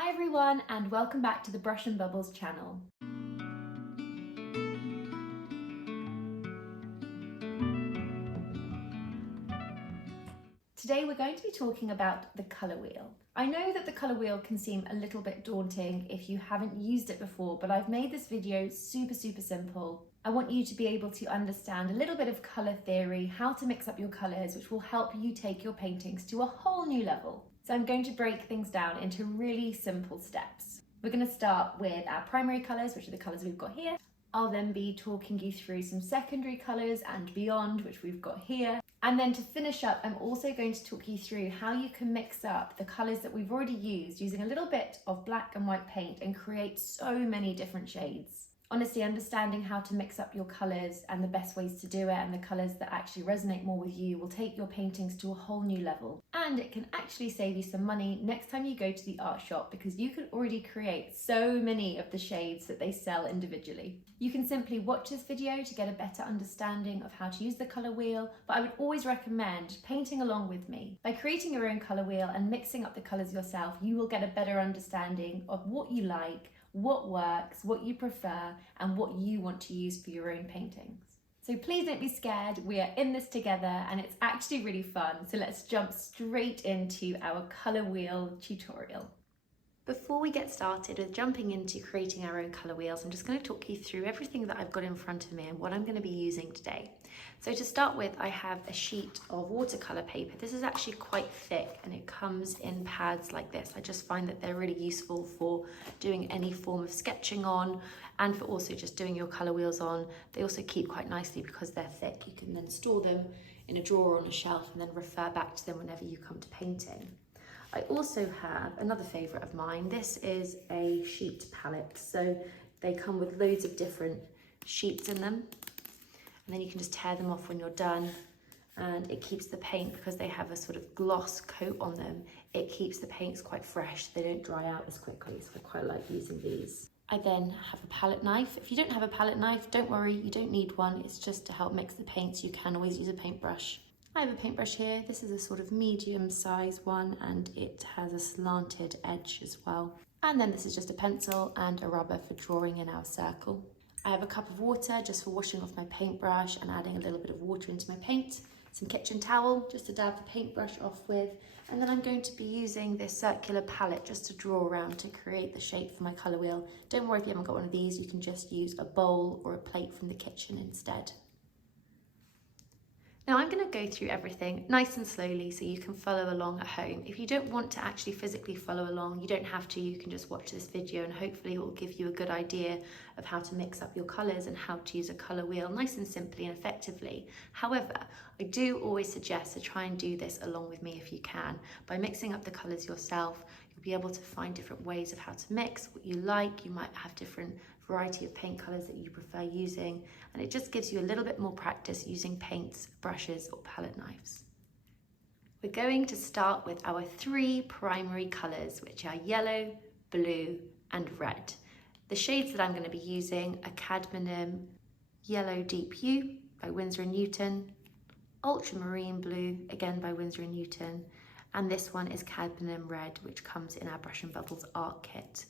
Hi everyone and welcome back to the Brush and Bubbles channel. Today we're going to be talking about the colour wheel. I know that the colour wheel can seem a little bit daunting if you haven't used it before, but I've made this video super simple. I want you to be able to understand a little bit of colour theory, how to mix up your colours, which will help you take your paintings to a whole new level. So I'm going to break things down into really simple steps. We're going to start with our primary colours, which are the colours we've got here. I'll then be talking you through some secondary colours and beyond, which we've got here. And then to finish up, I'm also going to talk you through how you can mix up the colours that we've already used using a little bit of black and white paint and create so many different shades. Honestly, understanding how to mix up your colours and the best ways to do it and the colours that actually resonate more with you will take your paintings to a whole new level. And it can actually save you some money next time you go to the art shop because you can already create so many of the shades that they sell individually. You can simply watch this video to get a better understanding of how to use the colour wheel, but I would always recommend painting along with me. By creating your own colour wheel and mixing up the colours yourself, you will get a better understanding of what you like, what works, what you prefer, and what you want to use for your own paintings. So please don't be scared, we are in this together and it's actually really fun. So let's jump straight into our colour wheel tutorial. Before we get started with jumping into creating our own colour wheels, I'm just going to talk you through everything that I've got in front of me and what I'm going to be using today. So to start with, I have a sheet of watercolour paper. This is actually quite thick and it comes in pads like this. I just find that they're really useful for doing any form of sketching on and for also just doing your colour wheels on. They also keep quite nicely because they're thick. You can then store them in a drawer on a shelf and then refer back to them whenever you come to painting. I also have another favourite of mine. This is a sheet palette. So they come with loads of different sheets in them. And then you can just tear them off when you're done. And it keeps the paint, because they have a sort of gloss coat on them, it keeps the paints quite fresh. They don't dry out as quickly. So I quite like using these. I then have a palette knife. If you don't have a palette knife, don't worry, you don't need one. It's just to help mix the paints. You can always use a paintbrush. I have a paintbrush here. This is a sort of medium size one and it has a slanted edge as well. And then this is just a pencil and a rubber for drawing in our circle. I have a cup of water just for washing off my paintbrush and adding a little bit of water into my paint. Some kitchen towel just to dab the paintbrush off with. And then I'm going to be using this circular palette just to draw around to create the shape for my colour wheel. Don't worry if you haven't got one of these, you can just use a bowl or a plate from the kitchen instead. Now I'm going to go through everything nice and slowly so you can follow along at home. If you don't want to actually physically follow along, you don't have to, you can just watch this video and hopefully it will give you a good idea of how to mix up your colours and how to use a colour wheel nice and simply and effectively. However, I do always suggest to try and do this along with me if you can. By mixing up the colours yourself, you'll be able to find different ways of how to mix what you like. You might have different variety of paint colours that you prefer using, and it just gives you a little bit more practice using paints, brushes or palette knives. We're going to start with our three primary colours, which are yellow, blue and red. The shades that I'm going to be using are Cadmium Yellow Deep Hue by Winsor & Newton, Ultramarine Blue, again by Winsor & Newton, and this one is Cadmium Red, which comes in our Brush and Bubbles art kit.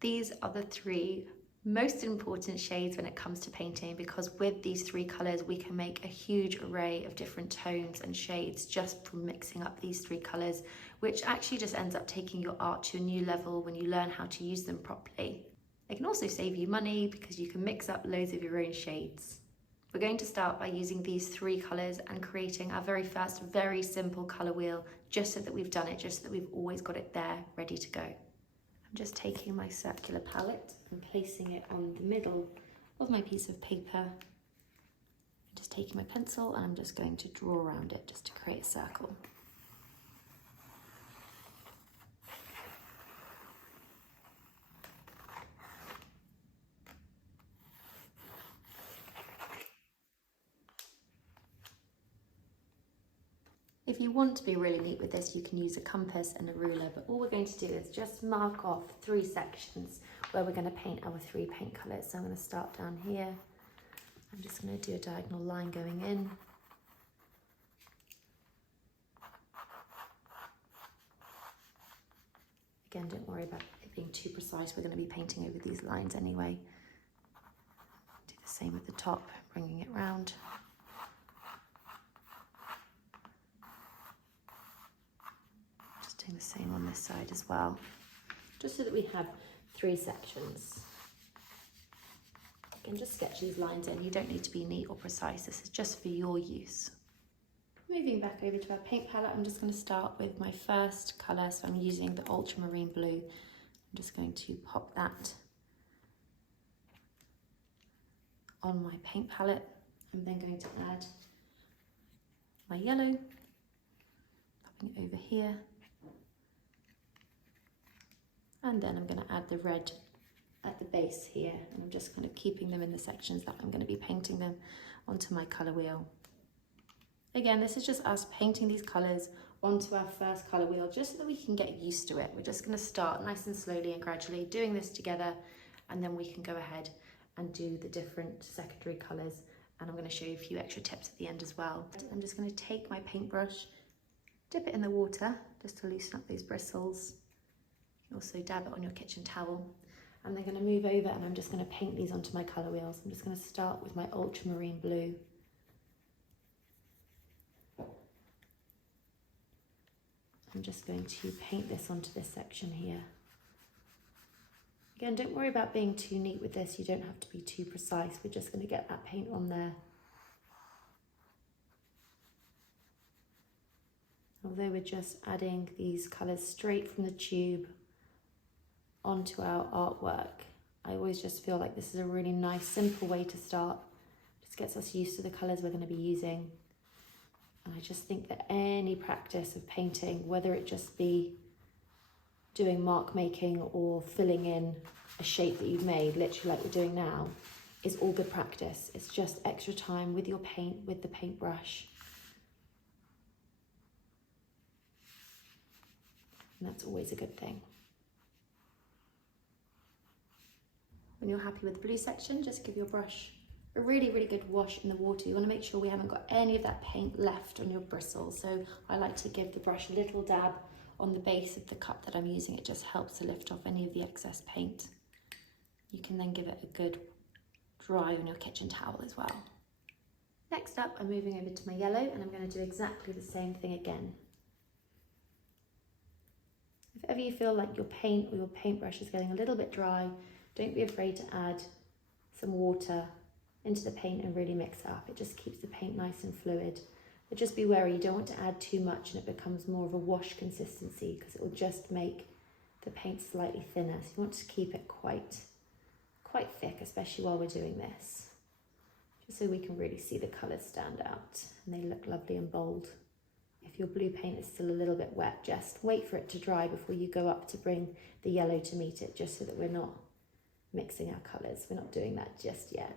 These are the three most important shades when it comes to painting, because with these three colours we can make a huge array of different tones and shades just from mixing up these three colours, which actually just ends up taking your art to a new level when you learn how to use them properly. It can also save you money because you can mix up loads of your own shades. We're going to start by using these three colours and creating our very first very simple colour wheel, just so that we've done it, just so that we've always got it there ready to go. I'm just taking my circular palette and placing it on the middle of my piece of paper. I'm just taking my pencil and I'm just going to draw around it just to create a circle. If you want to be really neat with this, you can use a compass and a ruler, but all we're going to do is just mark off three sections where we're going to paint our three paint colours. So I'm going to start down here. I'm just going to do a diagonal line going in. Again, don't worry about it being too precise. We're going to be painting over these lines anyway. Do the same at the top, bringing it round. Just doing the same on this side as well, just so that we have 3 sections. You can just sketch these lines in. You don't need to be neat or precise. This is just for your use. Moving back over to our paint palette, I'm just going to start with my first colour. So I'm using the Ultramarine blue. I'm just going to pop that on my paint palette. I'm then going to add my yellow, popping it over here. And then I'm going to add the red at the base here. And I'm just kind of keeping them in the sections that I'm going to be painting them onto my colour wheel. Again, this is just us painting these colours onto our first colour wheel, just so that we can get used to it. We're just going to start nice and slowly and gradually doing this together, and then we can go ahead and do the different secondary colours. And I'm going to show you a few extra tips at the end as well. I'm just going to take my paintbrush, dip it in the water just to loosen up those bristles. You can also dab it on your kitchen towel. And then going to move over and I'm just going to paint these onto my colour wheels. I'm just going to start with my Ultramarine blue. I'm just going to paint this onto this section here. Again, don't worry about being too neat with this. You don't have to be too precise. We're just going to get that paint on there. Although we're just adding these colours straight from the tube onto our artwork, I always just feel like this is a really nice, simple way to start. Just gets us used to the colours we're going to be using. And I just think that any practice of painting, whether it just be doing mark making or filling in a shape that you've made, literally like we're doing now, is all good practice. It's just extra time with your paint, with the paintbrush. And that's always a good thing. When you're happy with the blue section, just give your brush a really, really good wash in the water. You want to make sure we haven't got any of that paint left on your bristles. So I like to give the brush a little dab on the base of the cup that I'm using. It just helps to lift off any of the excess paint. You can then give it a good dry on your kitchen towel as well. Next up, I'm moving over to my yellow and I'm going to do exactly the same thing again. If ever you feel like your paint or your paintbrush is getting a little bit dry, don't be afraid to add some water into the paint and really mix it up. It just keeps the paint nice and fluid. But just be wary, you don't want to add too much and it becomes more of a wash consistency, because it will just make the paint slightly thinner. So you want to keep it quite thick, especially while we're doing this, just so we can really see the colours stand out and they look lovely and bold. If your blue paint is still a little bit wet, just wait for it to dry before you go up to bring the yellow to meet it, just so that we're not mixing our colours. We're not doing that just yet.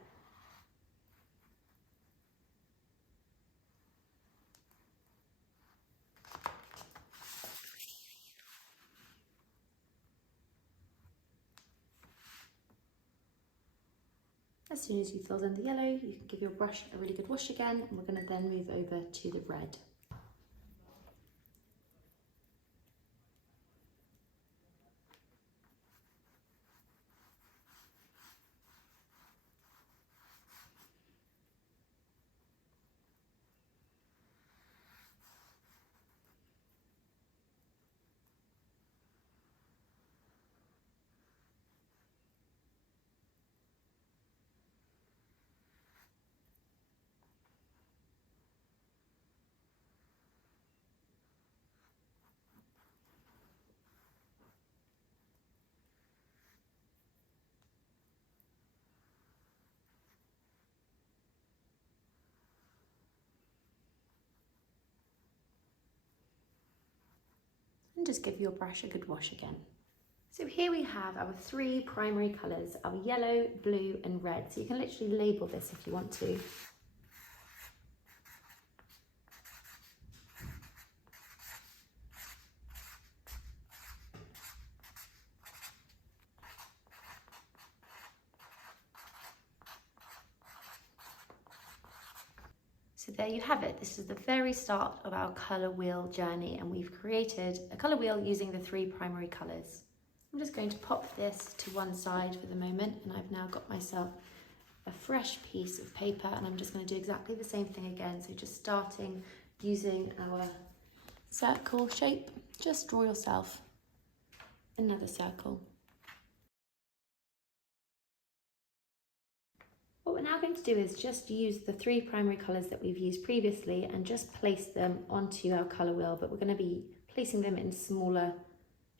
As soon as you fill in the yellow, you can give your brush a really good wash again, and we're going to then move over to the red. And just give your brush a good wash again. So here we have our 3 primary colours, our yellow, blue and red. So you can literally label this if you want to. So there you have it. This is the very start of our colour wheel journey, and we've created a colour wheel using the 3 primary colours. I'm just going to pop this to one side for the moment, and I've now got myself a fresh piece of paper, and I'm just going to do exactly the same thing again. So just starting using our circle shape, just draw yourself another circle. What we're now going to do is just use the three primary colours that we've used previously and just place them onto our colour wheel, but we're going to be placing them in smaller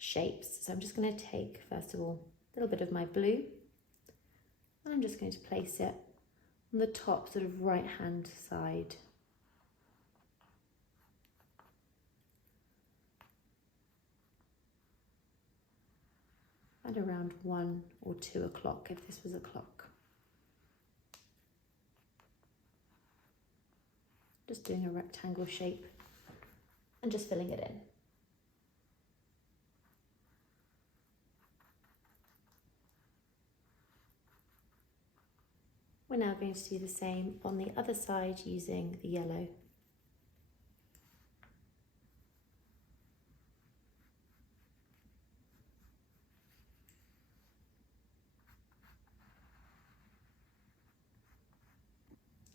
shapes. So I'm just going to take, first of all, a little bit of my blue, and I'm just going to place it on the top sort of right hand side. At around 1 or 2 o'clock, if this was a clock. Just doing a rectangle shape and just filling it in. We're now going to do the same on the other side using the yellow.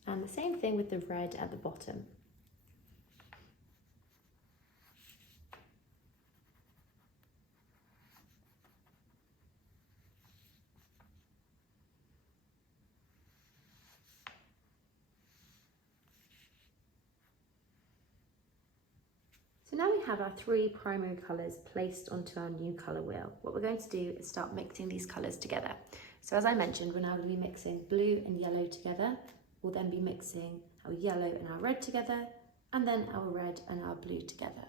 And the same thing with the red at the bottom. So now we have our three primary colours placed onto our new colour wheel. What we're going to do is start mixing these colours together. So as I mentioned, we're now going to be mixing blue and yellow together. We'll then be mixing our yellow and our red together, and then our red and our blue together.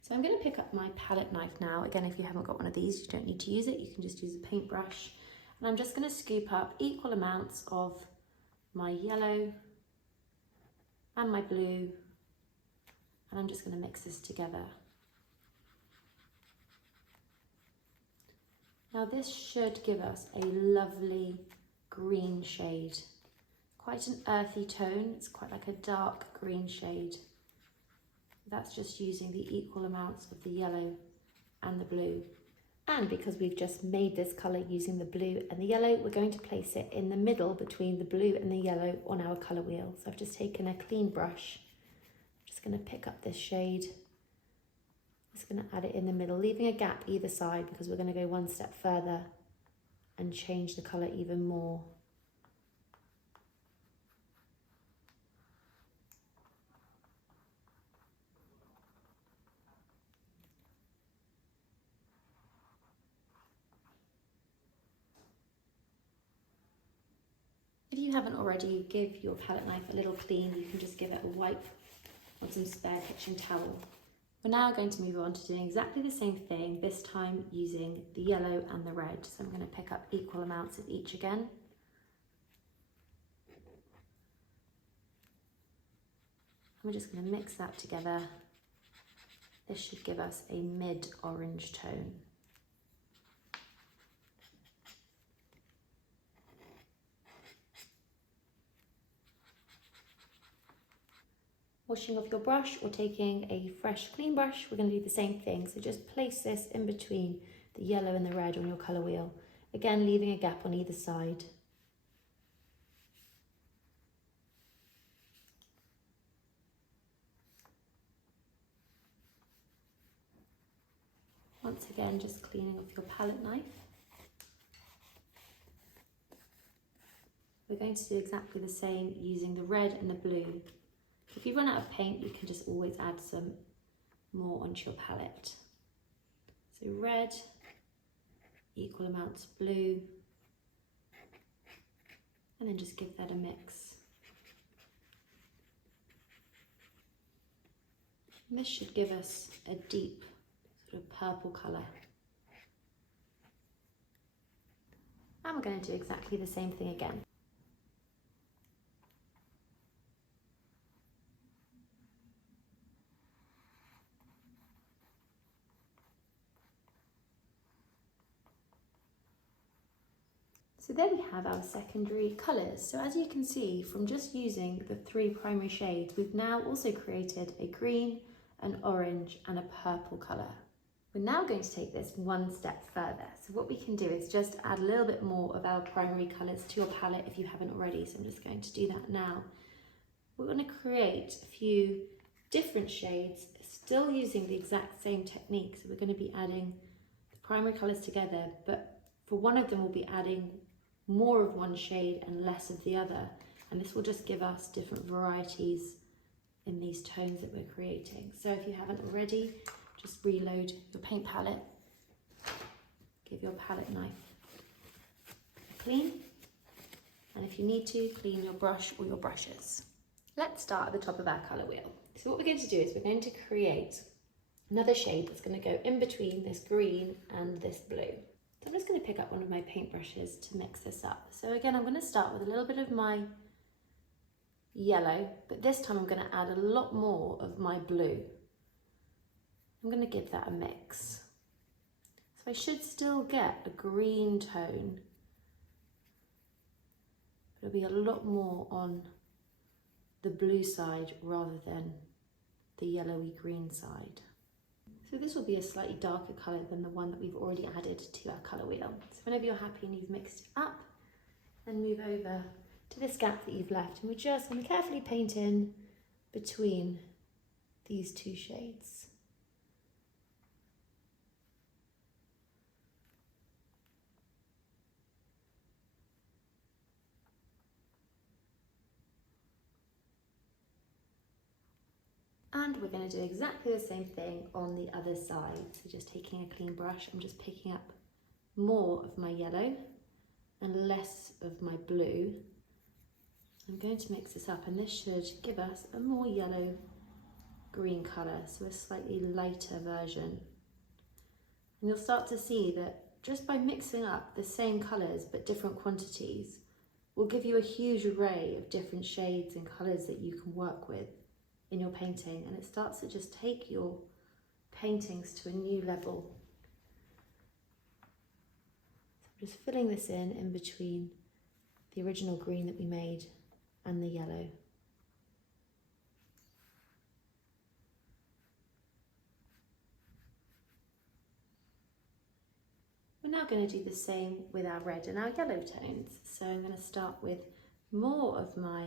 So I'm going to pick up my palette knife now. Again, if you haven't got one of these, you don't need to use it. You can just use a paintbrush. And I'm just going to scoop up equal amounts of my yellow and my blue, and I'm just going to mix this together. Now this should give us a lovely green shade. Quite an earthy tone, it's quite like a dark green shade. That's just using the equal amounts of the yellow and the blue. And because we've just made this colour using the blue and the yellow, we're going to place it in the middle between the blue and the yellow on our colour wheel. So I've just taken a clean brush, I'm just going to pick up this shade, I'm just going to add it in the middle, leaving a gap either side because we're going to go one step further and change the colour even more. If you haven't already, give your palette knife a little clean. You can just give it a wipe on some spare kitchen towel. We're now going to move on to doing exactly the same thing, this time using the yellow and the red. So I'm going to pick up equal amounts of each again. And we're just going to mix that together. This should give us a mid-orange tone. Washing off your brush or taking a fresh clean brush, we're going to do the same thing. So just place this in between the yellow and the red on your colour wheel. Again, leaving a gap on either side. Once again, just cleaning off your palette knife. We're going to do exactly the same using the red and the blue. If you run out of paint, you can just always add some more onto your palette. So red, equal amounts of blue, and then just give that a mix. And this should give us a deep sort of purple colour. And we're going to do exactly the same thing again. So there we have our secondary colours. So as you can see, from just using the three primary shades, we've now also created a green, an orange and a purple colour. We're now going to take this one step further. So what we can do is just add a little bit more of our primary colours to your palette if you haven't already. So I'm just going to do that now. We're going to create a few different shades, still using the exact same technique. So we're going to be adding the primary colours together, but for one of them we'll be adding more of one shade and less of the other. And this will just give us different varieties in these tones that we're creating. So if you haven't already, just reload your paint palette, give your palette knife a clean, and if you need to, clean your brush or your brushes. Let's start at the top of our colour wheel. So what we're going to do is we're going to create another shade that's going to go in between this green and this blue. So I'm just going to pick up one of my paintbrushes to mix this up. So again, I'm going to start with a little bit of my yellow, but this time I'm going to add a lot more of my blue. I'm going to give that a mix. So I should still get a green tone, but it'll be a lot more on the blue side rather than the yellowy green side. So this will be a slightly darker colour than the one that we've already added to our colour wheel. So whenever you're happy and you've mixed it up, then move over to this gap that you've left, and we're just going to carefully paint in between these two shades. And we're going to do exactly the same thing on the other side. So just taking a clean brush, I'm just picking up more of my yellow and less of my blue. I'm going to mix this up, and this should give us a more yellow green colour, so a slightly lighter version. And you'll start to see that just by mixing up the same colours but different quantities will give you a huge array of different shades and colours that you can work with in your painting, and it starts to just take your paintings to a new level. So I'm just filling this in between the original green that we made and the yellow. We're now going to do the same with our red and our yellow tones. So I'm going to start with more of my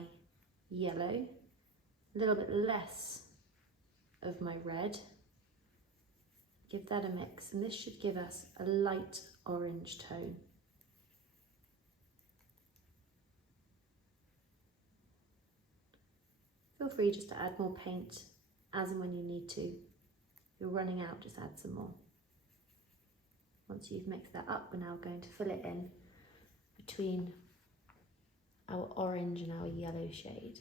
yellow, a little bit less of my red, give that a mix, and this should give us a light orange tone. Feel free just to add more paint as and when you need to. If you're running out, just add some more. Once you've mixed that up, we're now going to fill it in between our orange and our yellow shade.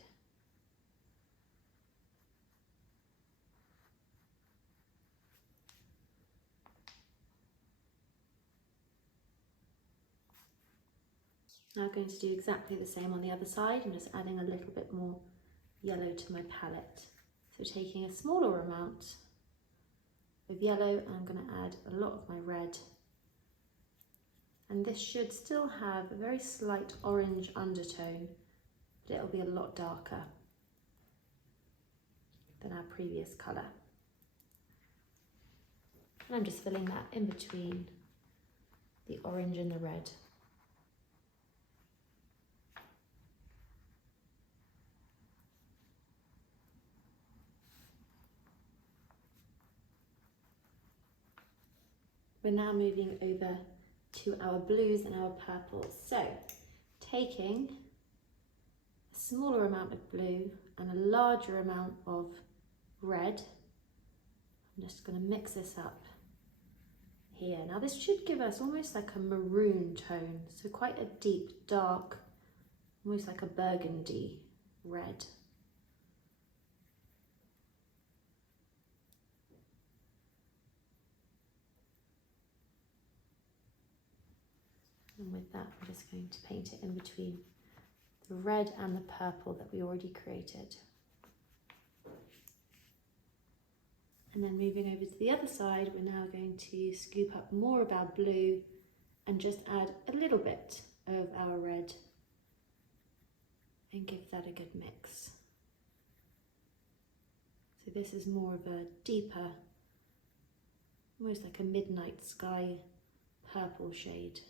Now I'm going to do exactly the same on the other side. I'm just adding a little bit more yellow to my palette. So taking a smaller amount of yellow, I'm going to add a lot of my red. And this should still have a very slight orange undertone, but it'll be a lot darker than our previous colour. And I'm just filling that in between the orange and the red. We're now moving over to our blues and our purples. So taking a smaller amount of blue and a larger amount of red, I'm just going to mix this up here. Now this should give us almost like a maroon tone, so quite a deep, dark, almost like a burgundy red. And with that, I'm just going to paint it in between the red and the purple that we already created. And then moving over to the other side, we're now going to scoop up more of our blue and just add a little bit of our red and give that a good mix. So this is more of a deeper almost like a midnight sky purple shade.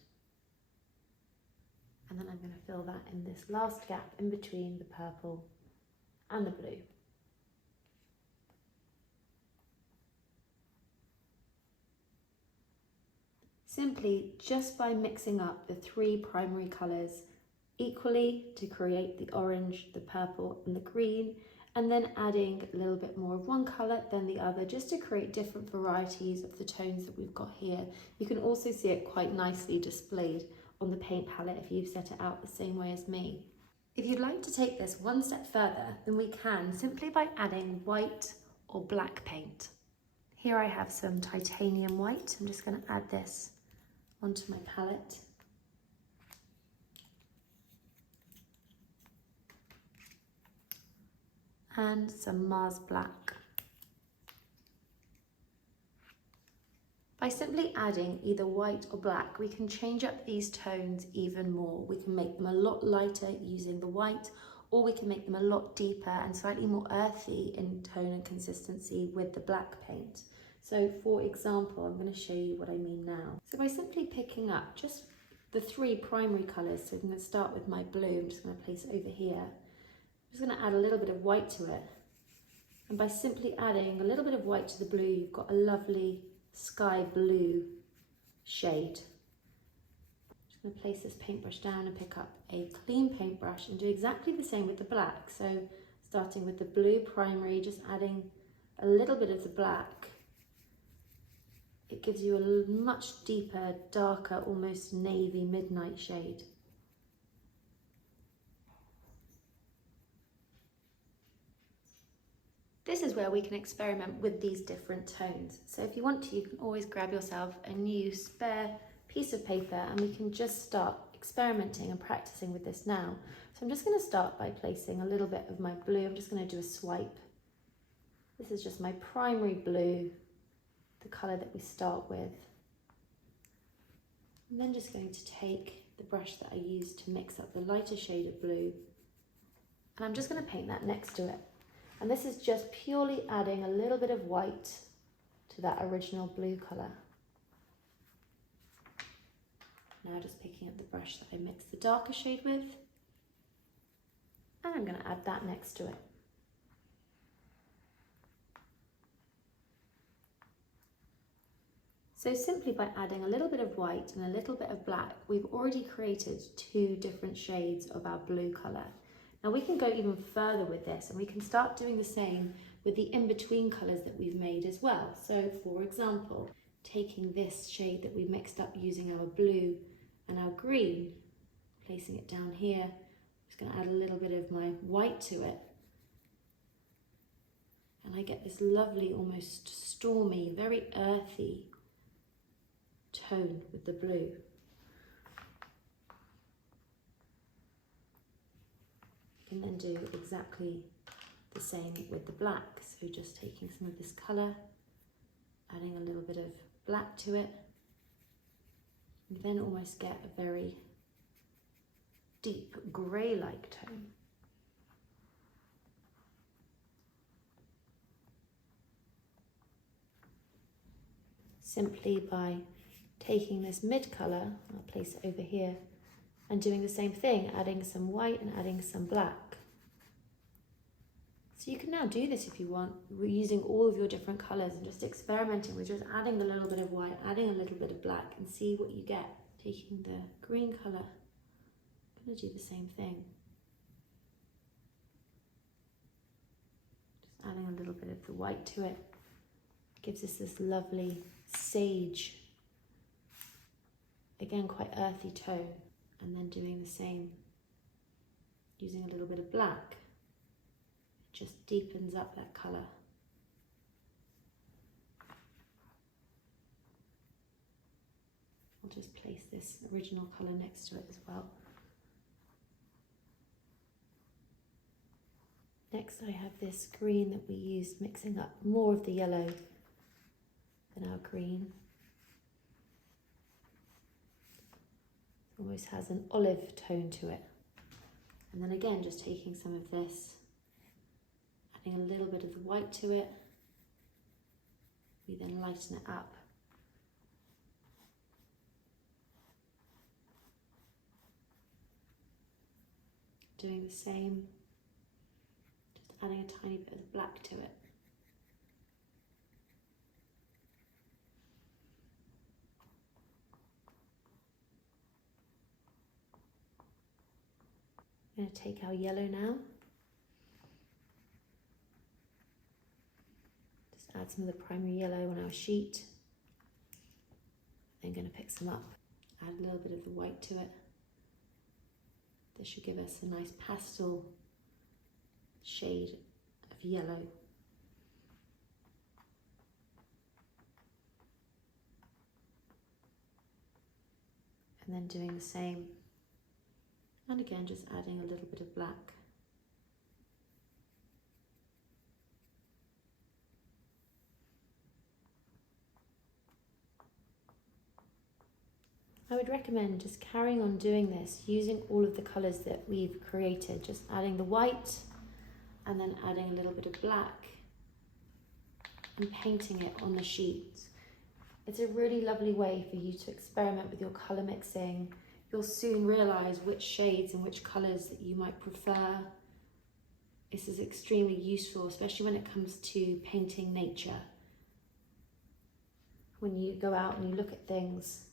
And then I'm going to fill that in this last gap in between the purple and the blue. Simply just by mixing up the three primary colours equally to create the orange, the purple and the green, and then adding a little bit more of one colour than the other just to create different varieties of the tones that we've got here. You can also see it quite nicely displayed on the paint palette if you've set it out the same way as me. If you'd like to take this one step further, then we can simply by adding white or black paint. Here I have some titanium white. I'm just going to add this onto my palette. And some Mars black. By simply adding either white or black, we can change up these tones even more. We can make them a lot lighter using the white, or we can make them a lot deeper and slightly more earthy in tone and consistency with the black paint. So for example, I'm going to show you what I mean now. So by simply picking up just the three primary colours, so I'm going to start with my blue, I'm just going to place it over here. I'm just going to add a little bit of white to it. And by simply adding a little bit of white to the blue, you've got a lovely sky blue shade. I'm just going to place this paintbrush down and pick up a clean paintbrush and do exactly the same with the black. So starting with the blue primary, just adding a little bit of the black. It gives you a much deeper, darker, almost navy midnight shade. This is where we can experiment with these different tones. So if you want to, you can always grab yourself a new spare piece of paper and we can just start experimenting and practicing with this now. So I'm just going to start by placing a little bit of my blue. I'm just going to do a swipe. This is just my primary blue, the colour that we start with. I'm then just going to take the brush that I used to mix up the lighter shade of blue, and I'm just going to paint that next to it. And this is just purely adding a little bit of white to that original blue colour. Now just picking up the brush that I mixed the darker shade with, and I'm going to add that next to it. So simply by adding a little bit of white and a little bit of black, we've already created two different shades of our blue colour. Now we can go even further with this and we can start doing the same with the in-between colours that we've made as well. So for example, taking this shade that we mixed up using our blue and our green, placing it down here, I'm just going to add a little bit of my white to it. And I get this lovely, almost stormy, very earthy tone with the blue. You can then do exactly the same with the black. So just taking some of this colour, adding a little bit of black to it, you then almost get a very deep grey-like tone. Simply by taking this mid colour, I'll place it over here, and doing the same thing, adding some white and adding some black. So you can now do this if you want, using all of your different colours and just experimenting with just adding a little bit of white, adding a little bit of black, and see what you get. Taking the green colour, I'm going to do the same thing. Just adding a little bit of the white to it. Gives us this lovely sage, again quite earthy tone, and then doing the same, using a little bit of black. It just deepens up that colour. I'll just place this original colour next to it as well. Next I have this green that we used, mixing up more of the yellow than our green. It almost has an olive tone to it. And then again, just taking some of this, adding a little bit of the white to it. We then lighten it up Doing the same, just adding a tiny bit of black to it. I'm going to take our yellow now. Just add some of the primary yellow on our sheet. Then going to pick some up, add a little bit of the white to it. This should give us a nice pastel shade of yellow. And then doing the same. And again, just adding a little bit of black. I would recommend just carrying on doing this, using all of the colours that we've created, just adding the white and then adding a little bit of black and painting it on the sheet. It's a really lovely way for you to experiment with your colour mixing. You'll soon realise which shades and which colours that you might prefer. This is extremely useful, especially when it comes to painting nature. When you go out and you look at things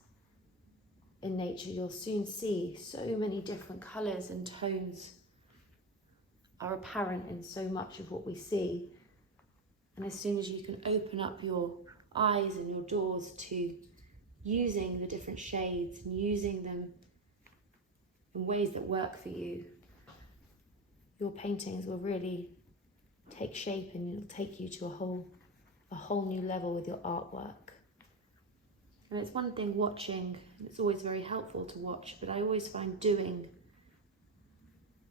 in nature, you'll soon see so many different colours and tones are apparent in so much of what we see. And as soon as you can open up your eyes and your doors to using the different shades and using them in ways that work for you, your paintings will really take shape and it'll take you to a whole new level with your artwork. And it's one thing watching, and it's always very helpful to watch, but I always find doing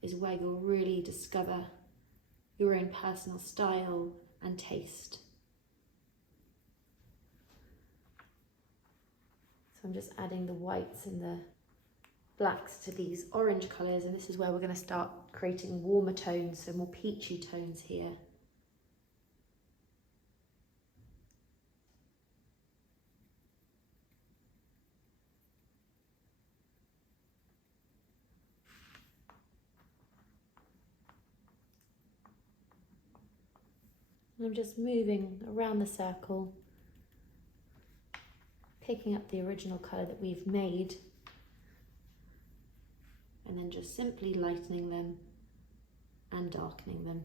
is where you'll really discover your own personal style and taste. So I'm just adding the whites and the blacks to these orange colours, and this is where we're going to start creating warmer tones, so more peachy tones here. I'm just moving around the circle, picking up the original colour that we've made, and then just simply lightening them and darkening them.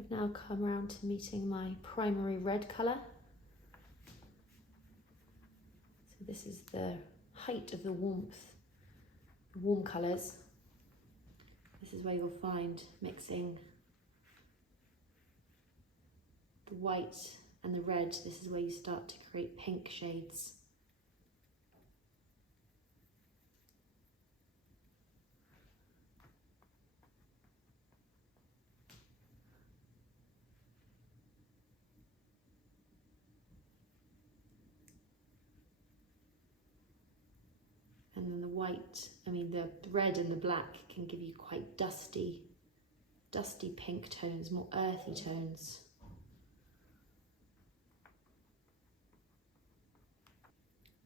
I've now come around to meeting my primary red colour. So this is the height of the warmth, the warm colours. This is where you'll find mixing the white and the red. This is where you start to create pink shades. And then the red and the black can give you quite dusty pink tones, more earthy tones.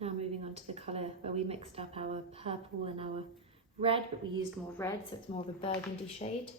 Now moving on to the colour where we mixed up our purple and our red, but we used more red, so it's more of a burgundy shade.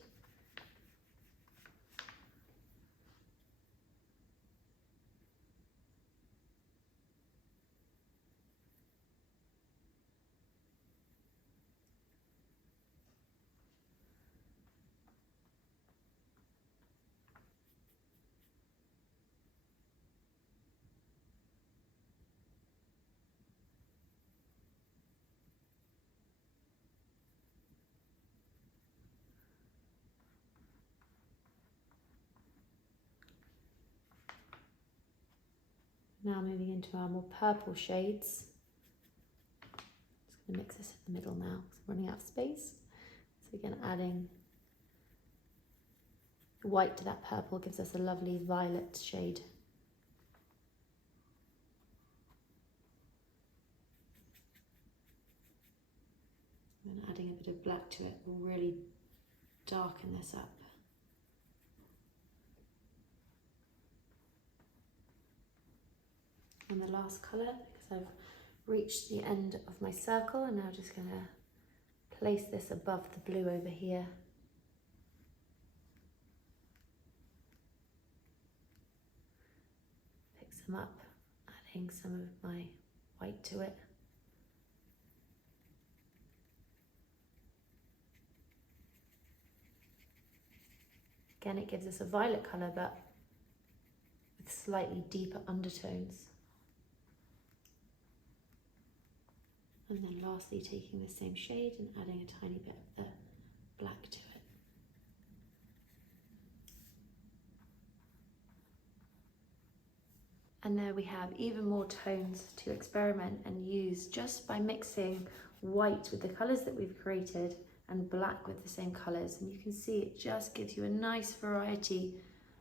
Now moving into our more purple shades. Just going to mix this in the middle now because I'm running out of space. So again, adding white to that purple gives us a lovely violet shade. And adding a bit of black to it will really darken this up. And the last colour, because I've reached the end of my circle, and now just going to place this above the blue over here. Pick some up, adding some of my white to it. Again, it gives us a violet colour, but with slightly deeper undertones. And then lastly, taking the same shade and adding a tiny bit of the black to it. And there we have even more tones to experiment and use just by mixing white with the colours that we've created and black with the same colours. And you can see it just gives you a nice variety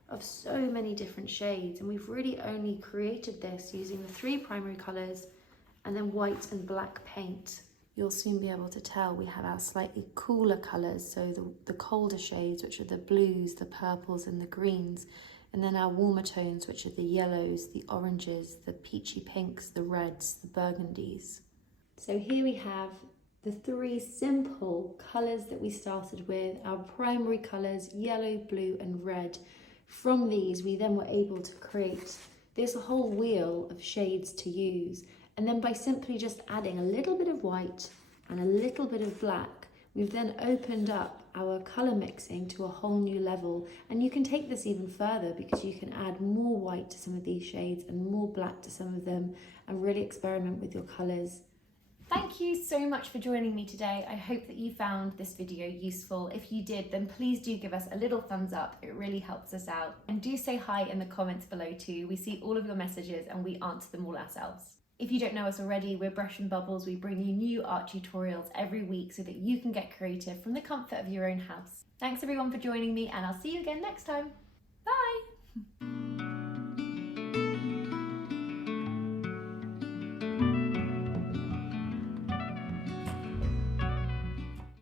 of so many different shades. And we've really only created this using the 3 primary colours and then white and black paint. You'll soon be able to tell we have our slightly cooler colours, so the colder shades, which are the blues, the purples and the greens, and then our warmer tones, which are the yellows, the oranges, the peachy pinks, the reds, the burgundies. So here we have the 3 simple colours that we started with, our primary colours, yellow, blue and red. From these, we then were able to create this whole wheel of shades to use. And then by simply just adding a little bit of white and a little bit of black, we've then opened up our colour mixing to a whole new level. And you can take this even further, because you can add more white to some of these shades and more black to some of them, and really experiment with your colours. Thank you so much for joining me today. I hope that you found this video useful. If you did, then please do give us a little thumbs up. It really helps us out. And do say hi in the comments below too. We see all of your messages and we answer them all ourselves. If you don't know us already, we're Brush and Bubbles. We bring you new art tutorials every week so that you can get creative from the comfort of your own house. Thanks everyone for joining me, and I'll see you again next time. Bye!